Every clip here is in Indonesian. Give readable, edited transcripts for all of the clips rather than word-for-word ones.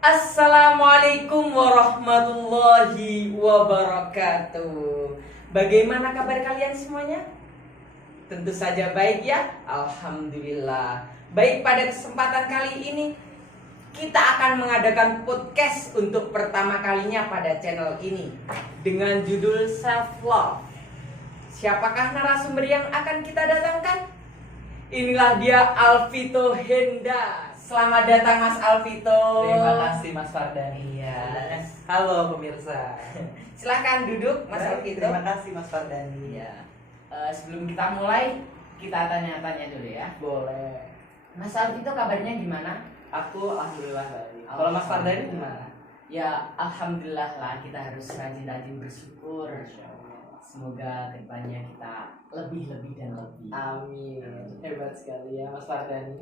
Assalamualaikum warahmatullahi wabarakatuh. Bagaimana kabar kalian semuanya? Tentu saja baik ya. Alhamdulillah. Baik, pada kesempatan kali ini kita akan mengadakan podcast untuk pertama kalinya pada channel ini dengan judul Self Love. Siapakah narasumber yang akan kita datangkan? Inilah dia, Alvito Henda. Selamat datang Mas Alvito. Terima kasih Mas Fardani. Ya. Halo pemirsa. Silahkan duduk Mas Baik, Alvito. terima kasih Mas Fardani. Ya. Sebelum kita mulai, kita tanya-tanya dulu ya. Boleh. Mas Alvito kabarnya gimana? Aku alhamdulillah baik. Kalau Mas Fardani gimana? Ya alhamdulillah lah, kita harus rajin-rajin bersyukur. Semoga kedepannya kita lebih dan lebih. Amin. Hebat sekali ya Mas Fardani.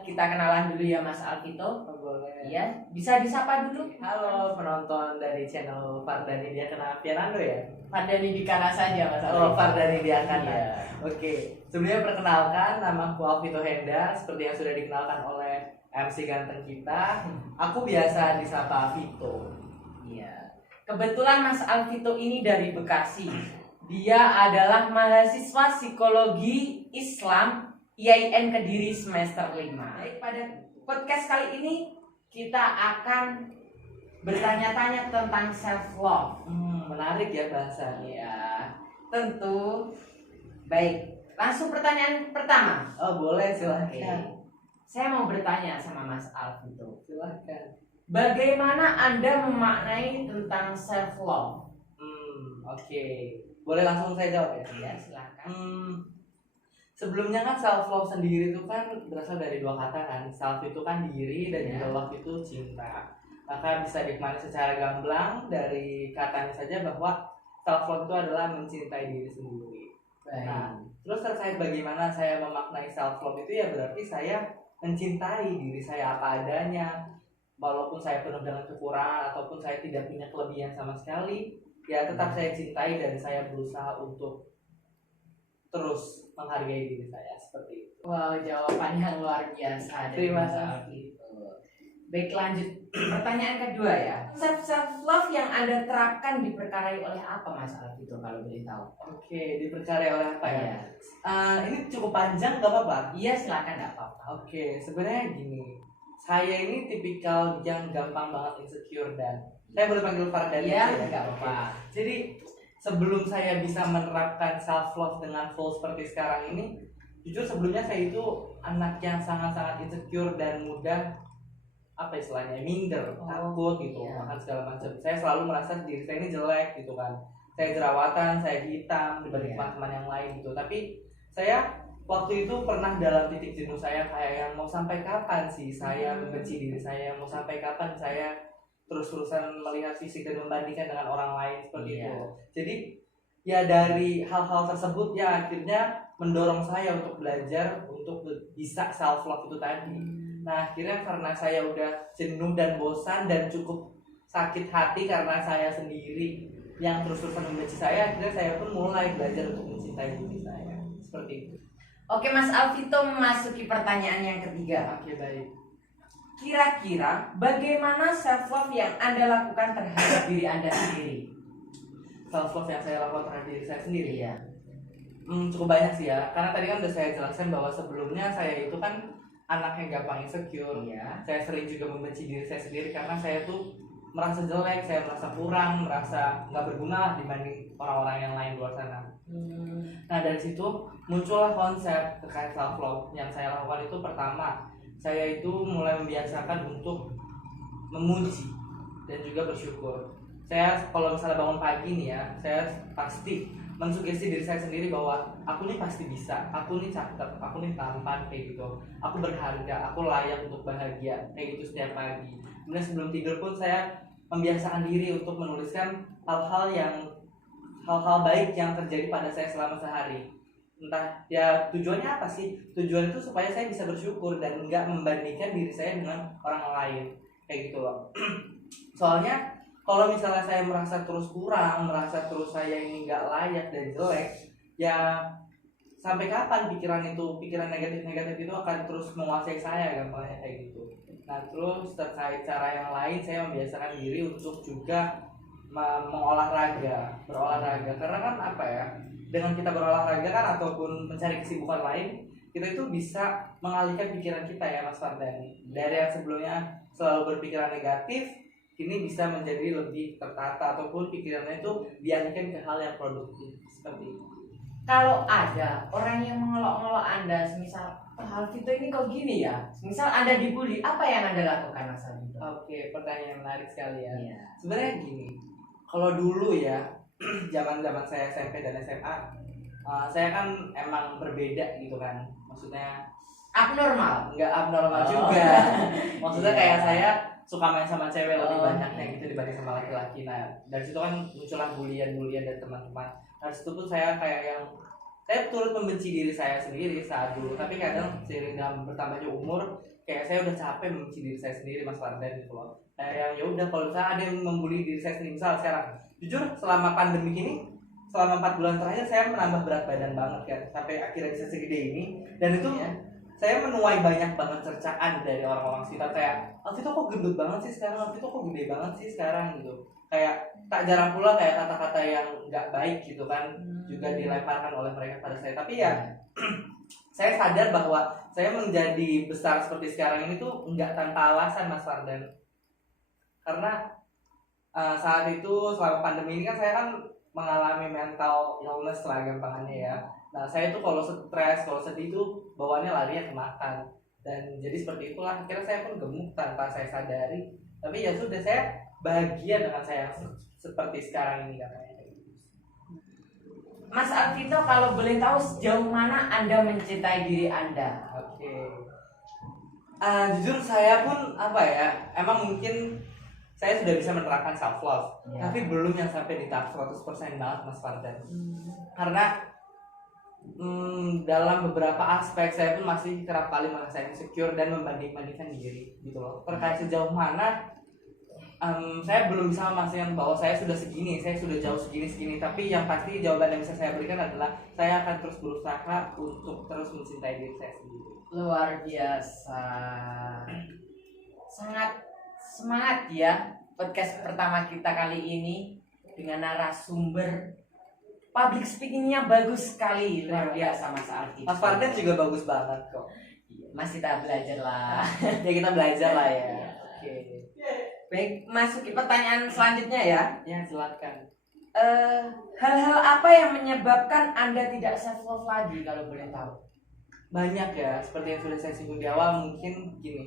Kita kenalan dulu ya Mas Alvito. Boleh. Iya, bisa disapa dulu. Halo penonton dari channel Fardani Diakana Pianando ya. Fardani Dikana saja Mas Oh, Alvito. Fardani Diakana. Iya. Oke, sebelumnya perkenalkan, nama aku Alvito Henda. Seperti yang sudah dikenalkan oleh MC ganteng kita, aku biasa disapa Vito. Iya. Kebetulan Mas Alvito ini dari Bekasi. Dia adalah mahasiswa psikologi Islam IAIN Kediri semester 5. Baik, pada podcast kali ini kita akan bertanya-tanya tentang self love. Menarik ya bahasanya. Ya, tentu. Baik, langsung pertanyaan pertama. Oh boleh, silahkan. Oke. Saya mau bertanya sama Mas Alvito. Silahkan. Bagaimana Anda memaknai tentang self love? Oke. Boleh langsung saya jawab ya? Ya, silakan. Sebelumnya kan self love sendiri itu kan berasal dari dua kata kan. Self itu kan diri dan juga love itu cinta. Maka bisa dimaknai secara gamblang dari katanya saja bahwa self love itu adalah mencintai diri sendiri. Baik. Nah, terus terkait bagaimana saya memaknai self love itu ya berarti saya mencintai diri saya apa adanya. Walaupun saya penuh dengan kekurangan ataupun saya tidak punya kelebihan sama sekali, ya tetap saya cintai dan saya berusaha untuk terus menghargai diri saya seperti itu. Wow, jawaban yang luar biasa dari Terima Mas kasih. Alvito. Baik, lanjut. Pertanyaan kedua ya. Self love yang Anda terapkan diperkarai oleh apa Mas Alvito kalau boleh tahu? Oke, dipercaya oleh apa ya? Iya. Ini cukup panjang, gak apa-apa? Iya, silakan, enggak apa-apa. Oke, sebenarnya gini, saya ini tipikal yang gampang banget insecure dan saya boleh panggil Fardani Iya, aja ya? enggak Oke. apa-apa. Jadi sebelum saya bisa menerapkan self love dengan full seperti sekarang ini, jujur sebelumnya saya itu anak yang sangat-sangat insecure dan mudah apa istilahnya minder, takut gitu, iya. makan segala macam. Saya selalu merasa diri saya ini jelek gitu kan. Saya jerawatan, saya hitam dibanding Iya. teman-teman yang lain gitu. Tapi saya waktu itu pernah dalam titik jenuh saya kayak yang mau sampai kapan sih saya membenci diri saya, mau sampai kapan saya terus-terusan melihat fisik dan membandingkan dengan orang lain seperti Iya. itu. Jadi ya dari hal-hal tersebut ya akhirnya mendorong saya untuk belajar untuk bisa self love itu tadi. Nah akhirnya karena saya udah jenuh dan bosan dan cukup sakit hati karena saya sendiri yang terus-terusan membenci saya, akhirnya saya pun mulai belajar untuk mencintai diri saya seperti itu. Oke, Mas Alvito memasuki pertanyaan yang ketiga. Oke baik. Kira-kira bagaimana self love yang Anda lakukan terhadap diri Anda sendiri? Self love yang saya lakukan terhadap diri saya sendiri Iya. cukup banyak sih ya, karena tadi kan udah saya jelaskan bahwa sebelumnya saya itu kan anak yang gampang insecure. Iya. Saya sering juga membenci diri saya sendiri karena saya tuh merasa jelek, saya merasa kurang, merasa nggak berguna lah dibanding orang-orang yang lain di luar sana. Nah dari situ muncullah konsep terkait self love yang saya lakukan itu. Pertama, saya itu mulai membiasakan untuk memuji dan juga bersyukur. Saya kalau misalnya bangun pagi nih ya, saya pasti mensugesti diri saya sendiri bahwa aku nih pasti bisa, aku nih cakep, aku nih tampan kayak gitu, aku berharga, aku layak untuk bahagia kayak gitu setiap pagi. Kemudian sebelum tidur pun saya membiasakan diri untuk menuliskan hal-hal baik yang terjadi pada saya selama sehari. Entah ya tujuannya apa sih? Tujuan itu supaya saya bisa bersyukur dan enggak membandingkan diri saya dengan orang lain kayak gitu loh. Soalnya kalau misalnya saya merasa terus kurang, merasa terus saya ini nggak layak dan jelek, ya sampai kapan pikiran negatif itu akan terus menguasai saya gampangnya kayak gitu. Nah terus terkait cara yang lain, saya membiasakan diri untuk juga berolahraga. Karena kan apa ya, dengan kita berolahraga kan ataupun mencari kesibukan lain, kita itu bisa mengalihkan pikiran kita ya Mas Fardani. Dari yang sebelumnya selalu berpikiran negatif, kini bisa menjadi lebih tertata ataupun pikirannya itu dialihkan ke hal yang produktif seperti itu. Kalau ada orang yang mengolok-olok Anda, misal hal Vito ini kok gini ya, misal Anda dibully, apa yang Anda lakukan Mas Alvito? Oke, pertanyaan yang menarik sekali ya. Iya. Sebenarnya gini, kalau dulu ya, zaman-zaman saya SMP dan SMA, saya kan emang berbeda gitu kan. Maksudnya Abnormal. nggak abnormal juga. Maksudnya kayak saya suka main sama cewek lebih banyaknya gitu dibanding sama laki-laki. Nah, dari situ kan muncullah bulian-bulian dari teman-teman. Dari situ pun saya kayak yang saya turut membenci diri saya sendiri saat dulu, tapi kadang seiring dengan bertambahnya umur kayak saya udah capek membenci diri saya sendiri Mas Fardan gitu loh. Kayak yang ya udah, kalau misalnya ada yang membuli diri saya sendiri, misal sekarang jujur selama pandemi ini, selama 4 bulan terakhir saya menambah berat badan banget kan, sampai akhirnya bisa segede ini. Dan itu saya menuai banyak banget cercaan dari orang-orang sekitar, kayak Alvito kok gendut banget sih sekarang, Alvito kok gede banget sih sekarang gitu. Kayak tak jarang pula kayak kata-kata yang nggak baik gitu kan juga dilemparkan oleh mereka pada saya. Tapi ya saya sadar bahwa saya menjadi besar seperti sekarang ini tuh nggak tanpa alasan Mas Fardan. Karena saat itu selama pandemi ini kan saya kan mengalami mental illness lah gampangannya ya. Nah saya tuh kalau stres, kalau sedih tuh bawaannya larinya ke makan. Dan jadi seperti itulah akhirnya saya pun gemuk tanpa saya sadari. Tapi ya sudah, saya bahagia dengan saya seperti sekarang ini katanya. Mas Alvito, kalau boleh tahu sejauh mana Anda mencintai diri Anda? Oke. Jujur saya pun apa ya, emang mungkin saya sudah bisa menerapkan self love, tapi belum yang sampai di tahap 100% banget Mas Fardan. Karena dalam beberapa aspek saya pun masih kerap kali merasa insecure dan membanding-bandingkan diri gitu loh. Terkait sejauh mana saya belum bisa memastikan bahwa saya sudah segini, saya sudah jauh segini. Tapi yang pasti jawaban yang bisa saya berikan adalah saya akan terus berusaha untuk terus mencintai diri saya sendiri. Luar biasa. Sangat semangat ya podcast pertama kita kali ini dengan narasumber public speakingnya bagus sekali, luar biasa Mas Alvito. Mas Fardan juga bagus banget kok. Masih kita belajar lah. Ya kita belajar lah ya. Oke. Baik, masuk ke pertanyaan selanjutnya ya. Ya silakan. Hal-hal apa yang menyebabkan Anda tidak self love lagi kalau boleh tahu? Banyak ya, seperti yang sudah saya singgung di awal. Mungkin gini,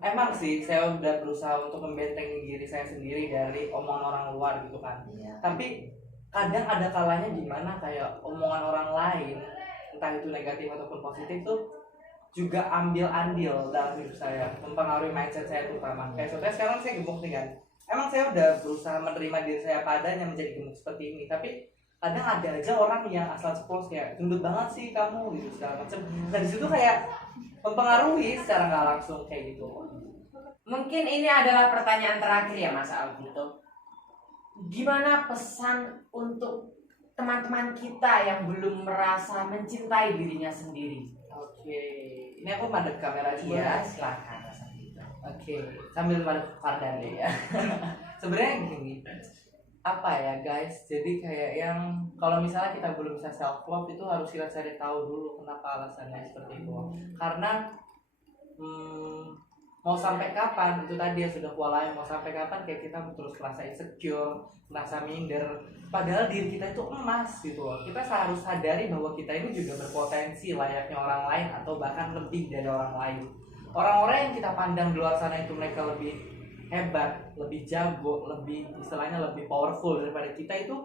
emang sih saya udah berusaha untuk membentengi diri saya sendiri dari omongan orang luar gitu kan. Tapi kadang ada kalanya dimana kayak omongan orang lain, entah itu negatif ataupun positif tuh juga ambil andil dalam hidup saya, mempengaruhi mindset saya terutama. Kayak contohnya sekarang saya gemuk nih kan, emang saya udah berusaha menerima diri saya padanya menjadi gemuk seperti ini, tapi kadang ada aja orang yang asal ceplos kayak gendut banget sih kamu gitu segala macam. Dan disitu kayak mempengaruhi secara nggak langsung kayak gitu. Mungkin ini adalah pertanyaan terakhir ya Mas Alvito. Gimana pesan untuk teman-teman kita yang belum merasa mencintai dirinya sendiri? Oke, ini aku madep kamera juga. Iya, silakan Mas Alvito. Oke, sambil madep Fardan deh ya. Sebenarnya gini, apa ya guys, jadi kayak yang kalau misalnya kita belum bisa self love itu harus kita cari tahu dulu kenapa alasannya seperti itu. Karena mau sampai kapan itu tadi ya sudah kualain, mau sampai kapan kayak kita terus merasa insecure, merasa minder, padahal diri kita itu emas gitu loh. Kita harus sadari bahwa kita ini juga berpotensi layaknya orang lain atau bahkan lebih dari orang lain. Orang-orang yang kita pandang di luar sana itu mereka lebih hebat, lebih jago, lebih istilahnya lebih powerful daripada kita, itu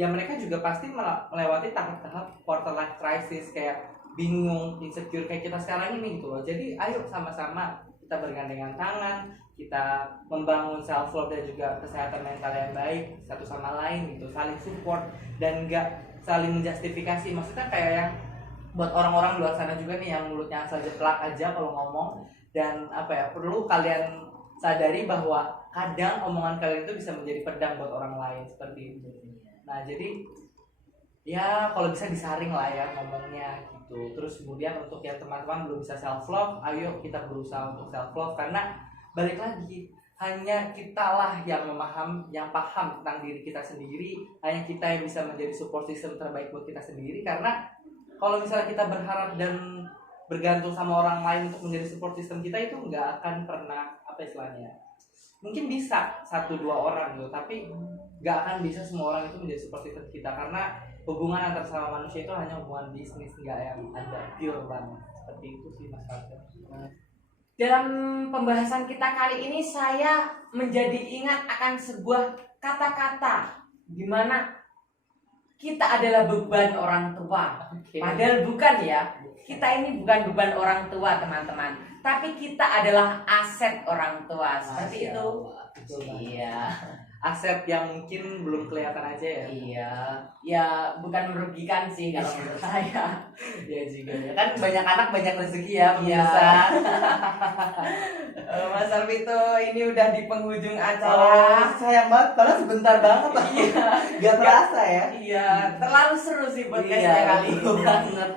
ya mereka juga pasti melewati tahap-tahap quarter life crisis, kayak bingung, insecure kayak kita sekarang ini gitu loh. Jadi ayo sama-sama kita bergandengan tangan, kita membangun self love dan juga kesehatan mental yang baik satu sama lain gitu, saling support dan enggak saling menjustifikasi. Maksudnya kayak yang buat orang-orang di luar sana juga nih yang mulutnya asal jeplak aja kalau ngomong, dan apa ya, perlu kalian sadari bahwa kadang omongan kalian itu bisa menjadi pedang buat orang lain seperti itu. Nah jadi ya kalau bisa disaring lah ya ngomongnya gitu. Terus kemudian untuk yang teman-teman belum bisa self love, ayo kita berusaha untuk self love, karena balik lagi, hanya kitalah yang paham tentang diri kita sendiri, hanya kita yang bisa menjadi support system terbaik buat kita sendiri. Karena kalau misalnya kita berharap dan bergantung sama orang lain untuk menjadi support system kita, itu nggak akan pernah, apa istilahnya, mungkin bisa 1-2 orang gitu, tapi nggak akan bisa semua orang itu menjadi support system kita. Karena hubungan antar sama manusia itu hanya hubungan bisnis, nggak yang ada pure banget. Seperti itu sih Mas Fajar. Dalam pembahasan kita kali ini saya menjadi ingat akan sebuah kata-kata di mana kita adalah beban orang tua. Oke. Padahal bukan ya. Kita ini bukan beban orang tua, teman-teman. Tapi kita adalah aset orang tua. Seperti itu. Betul banget. Iya. Aset yang mungkin belum kelihatan aja ya. Iya. Ya bukan merugikan sih kalau menurut saya. Ya juga ya. Kan banyak anak banyak rezeki ya, Iya. pemirsa. Mas Arvito, ini udah di penghujung Oh, acara. sayang banget, padahal sebentar banget loh. Iya. Gak terasa ya. Iya, terlalu seru sih podcastnya Iya, kali ini. betul banget.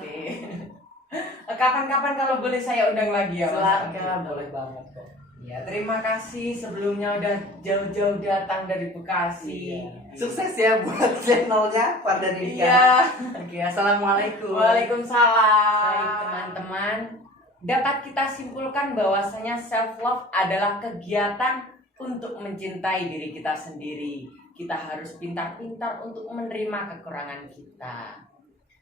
Kapan-kapan kalau boleh saya undang lagi ya Mas Silakan, Arvito. boleh banget kok. Ya, terima kasih sebelumnya udah jauh-jauh datang dari Bekasi. Sukses ya buat channelnya Fardan Indika. Iya. Oke, assalamualaikum. Waalaikumsalam. Baik, Teman-teman, dapat kita simpulkan bahwasanya self love adalah kegiatan untuk mencintai diri kita sendiri. Kita harus pintar-pintar untuk menerima kekurangan kita.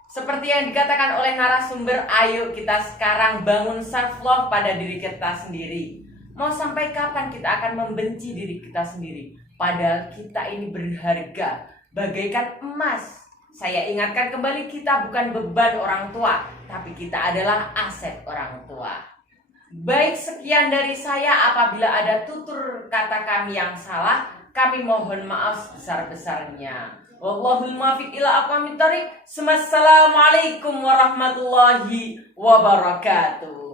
Seperti yang dikatakan oleh narasumber, ayo kita sekarang bangun self love pada diri kita sendiri. Mau sampai kapan kita akan membenci diri kita sendiri? Padahal kita ini berharga, bagaikan emas. Saya ingatkan kembali, kita bukan beban orang tua, tapi kita adalah aset orang tua. Baik, sekian dari saya. Apabila ada tutur kata kami yang salah, kami mohon maaf sebesar-besarnya. Wallahul muwaffiq ila aqwamit thoriq. Assalamualaikum warahmatullahi wabarakatuh.